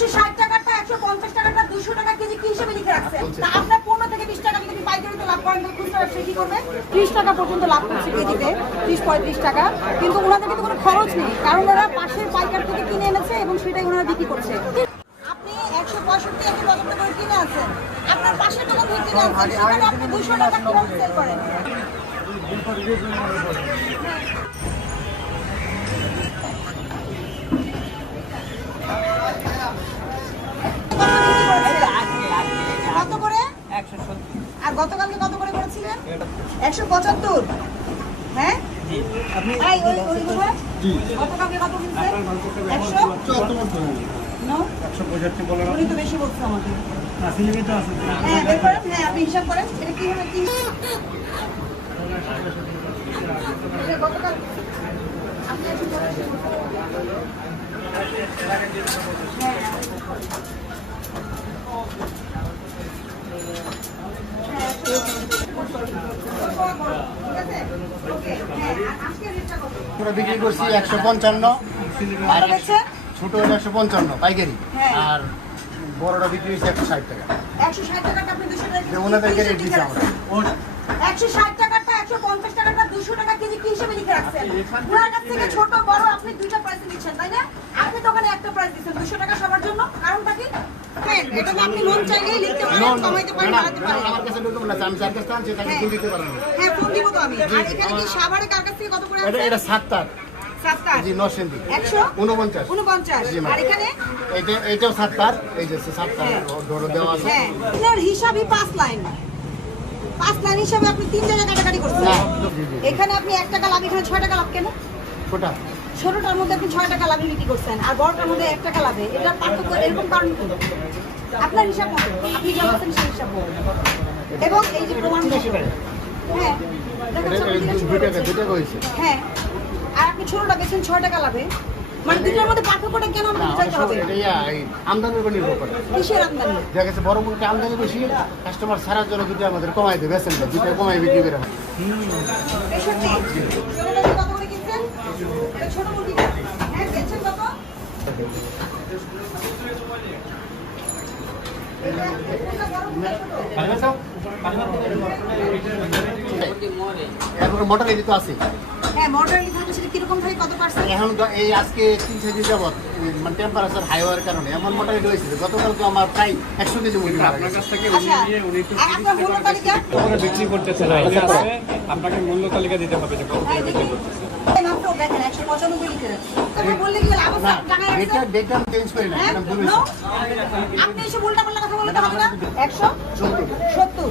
একশো ষাট টাকাটা, একশো পঞ্চাশ টাকাটা, দুশো টাকা কেজি কি হিসেবে লিখে রাখছেন তা আপনার পনেরো থেকে বিশ টাকা যদি পাইকারিতে লাভ করেন, খুচরা ব্যবসা কি করবে? ত্রিশ টাকা পর্যন্ত লাভ করছে কেজিতে, ত্রিশ পঁয়ত্রিশ টাকা। কিন্তু ওনাদের কিন্তু কোনো খরচ নেই, কারণ ওরা পাশের পাইকার থেকে কিনে এনেছে এবং সেটাই ওনারা বিক্রি করছে। আপনি একশো পঁয়ষট্টি একশো পঁচাত্তর করে কিনে আছেন আপনার পাশের দোকান থেকে কিনে আপনি দুশো টাকা করেন। গতকালকে কত করে করেছিলেন? একশো পঁচাত্তর। হ্যাঁ? গতকালকে কত কিনছেন? একশো? উনি তো বেশি বলছে আমাকে। হ্যাঁ, বের করেন। হ্যাঁ, আপনি হিসাব করেন। এটা কি হবে, কি? গতকাল- আপনি একশো পঁচাত্তর। ঠিক আছে? ওকে, হ্যাঁ, আর আজকের রেটটা কত? আমরা বিক্রি করছি একশো পঞ্চান্ন। ছোট হলো একশো পঞ্চান্ন পাইকারি। হ্যাঁ। আর বড়টা বিক্রি হচ্ছে একশো ষাট টাকা। একশো ষাট টাকাটা আপনি টাকা ওনাদেরকে রেট দিচ্ছি আমরা একশো ষাট টাকাটা একশো পঞ্চাশ টাকাটা দুশো টাকা কেজি কি হিসেবে লিখে রাখছেন। ওনার কাছ থেকে ছোট বড় আপনি দুইটা প্রাইসে দিচ্ছেন তাই না? আপনি তো ওখানে একটা প্রাইস দিচ্ছেন দুশো টাকা সবার জন্য। কারণটা কি? হ্যাঁ, এটা আপনি লোন চাইলেই লিখতে পারেন কমাইতে পারেন বাড়াতে পারেন। আমার কাছে আমি আনছি তাকে দিতে পারব হ্যাঁ দিব তো আমি। আর এখানে কি সাভারে কার কাছ থেকে কত করে এটা এটা সাতটার। সাতটা জি নরসিংদী। একশো? উনপঞ্চাশ উনপঞ্চাশ আর এখানে? এইটা এইটাও সাতটার। এই যে সাতটার হ্যাঁ। ধরো দেওয়া আছে। হ্যাঁ। আপনার হিসাবই পাঁচ লাইন। পাঁচ লাইন হিসাবে আপনি তিন জায়গায় কাটাকাটি করছেন। জি। এখানে আপনি এক টাকা লাভ এখানে ছয় টাকা লাভ কেন? কোটা ছোটটার মধ্যে আপনি ছয় টাকা লাভে বিক্রি করছেন আর বড়টার মধ্যে এক টাকা লাভে এটা পার্থক্য এরকম কারণ কি? আপনার হিসাব মতো। আপনি যা বলছেন সেই হিসাব। এবং এই যে প্রমাণ হ্যাঁ। হ্যাঁ। আর আপনি ছোটটা বেছেন ছয় টাকা লাভে। মানে দুটোর মধ্যে পার্থক্যটা কেন আমাকে বুঝাইতে হবে? আমদানির উপর নির্ভর করে। কিসের আমদানি? দেখা গেছে বড় মুখে আমদানি বেশি কাস্টমার সারার জন্য দুটো আমাদের কমাই দেবে দুটো কমাই বিক্রি করে তেষট্টি ছোটটা কত করে কিনছেন এটা ছোট মুরগি হ্যাঁ বেচছেন কত এটা এটা বড় মুরগি ছোট এরপরে মোটর এটি তো আছে। হ্যাঁ মডার্ন লিভার সেটা কীরকম থাকে কত পার্সেন্ট এখন তো এই আজকে তিন যাবত মানে টেম্পারেচার হাই হওয়ার কারণে এমন মোটর এটি হয়েছিল গতকাল তো আমার প্রায় একশো কেজি মুরগি আপনার কাছ থেকে আচ্ছা উনি নিয়ে তো বিক্রি করতেছে না এটা আছে আপনাকে মূল্য তালিকা দিতে হবে যে কত হ্যাঁ দেখি। এই মাত্র দেখেন একশো পঁচানব্বই লিটার তারপর বললে কি হলো আবার না টাকায় ডেটটা আসছে ডেটটা আমি চেঞ্জ করি না হ্যাঁ এটা ভুল no? হয়েছে আপনি এসে উল্টা পাল্টা কথা বলতে হবে না। একশো সত্তর।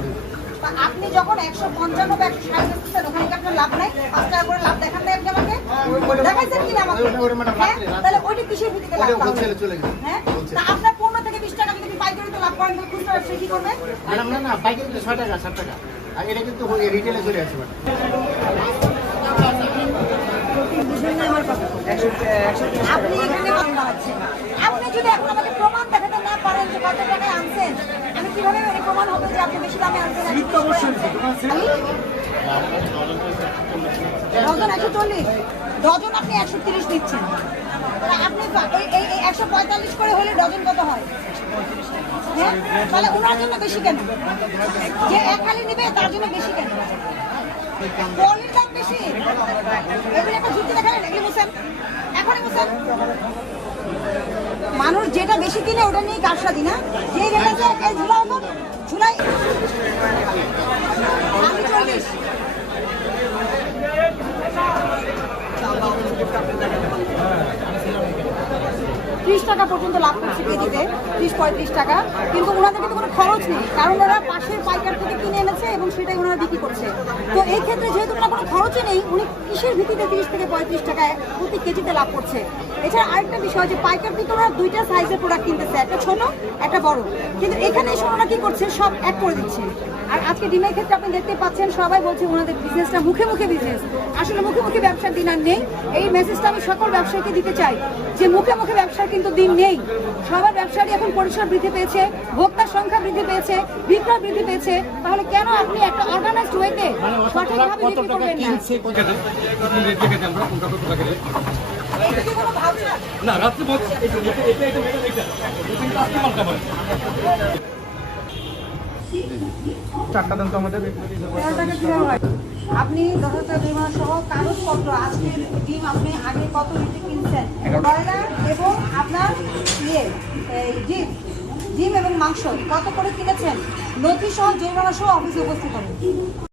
আপনি যখন একশো পঞ্চান্ন বা একশো ষাট দিচ্ছেন ওখানে কি আপনার লাভ নাই পাঁচ টাকা করে লাভ দেখান নাই আপনি আমাকে? দেখাইছেন কিনা আমাকে? হ্যাঁ? তাহলে ওইটা কিসের ভিত্তিতে লাভ। হ্যাঁ? আপনার পনেরো থেকে বিশ টাকা যদি পাইকারিতে লাভ করেন খুচরা ব্যবসা কি করবে? না না পাইকারি ছয় টাকা সাত টাকা। আর এটা কিন্তু রিটেলে চলে আসছে ম্যাডাম আপনি এখানে কত দাঁড়াচ্ছেন আপনি যদি এখন আমাকে প্রমাণ দেখাতে না পারেন যে কত টাকায় আনছেন আমি কীভাবে মানে হবে যে আপনি বেশি দামে? ডজন একশো চল্লিশ। ডজন আপনি একশো তিরিশ দিচ্ছেন। আপনি এই- একশো পঁয়তাল্লিশ করে হলে ডজন কত হয়? হ্যাঁ? তাহলে ওনার জন্য বেশি কেন? যে এক নিবে তার জন্য বেশি কেন? পলির দাম বেশি? এগুলো একটা যুক্তি দেখালেন? এগুলো বুঝছেন এখনই বুঝছেন মানুষ যেটা বেশি কিনে ওটা নিয়ে কারসাদি না? যে রেট ঝুলাই চল্লিশ ত্রিশ টাকা পর্যন্ত লাভ করছে কেজিতে ত্রিশ, পঁয়ত্রিশ টাকা। কিন্তু ওনাদের কিন্তু কোনো খরচ নেই। কারণ ওরা পাশের পাইকার থেকে কিনে এনেছে এবং সেটাই ওনারা বিক্রি করছে। তো এই ক্ষেত্রে যেহেতু ওনার কোনো খরচই নেই, উনি কিসের ভিত্তিতে তিরিশ থেকে পঁয়ত্রিশ টাকায় প্রতি কেজিতে লাভ করছে? এছাড়া আরেকটা বিষয় যে পাইকার থেকে ওরা দুইটা সাইজের প্রোডাক্ট কিনতেছে, একটা ছোট, একটা বড়। কিন্তু এখানে এসে ওনারা কি করছে? সব এক করে দিচ্ছে। আর আজকে ডিমের ক্ষেত্রে আপনি দেখতে পাচ্ছেন সবাই বলছে ওনাদের বিজনেসটা মুখে মুখে বিজনেস আসলে মুখে মুখে ব্যবসার দিন আর নেই। এই মেসেজটা আমি সকল ব্যবসায়ীকে দিতে চাই যে মুখে মুখে ব্যবসার কিন্তু দিন নেই। সবার ব্যবসারই এখন পরিসর বৃদ্ধি পেয়েছে ভোক্তার সংখ্যা বৃদ্ধি পেয়েছে বিক্রয় বৃদ্ধি পেয়েছে। তাহলে কেন আপনি একটা অর্গানাইজড ওয়েতে সঠিকভাবে বিক্রি করবেন না? না রাত্রে বলছি এটা এটা এটা এটা এটা চারটা দাম তো আমাদের? আপনি হাজার সহ কাগজপত্র আজকে ডিম আপনি আগে কত কিনছেন? ব্রয়লার এবং আপনার ইয়ে ডিম ডিম এবং মাংস কত করে কিনেছেন? নথি সহ জরিমানা সহ অফিসে উপস্থিত হবেন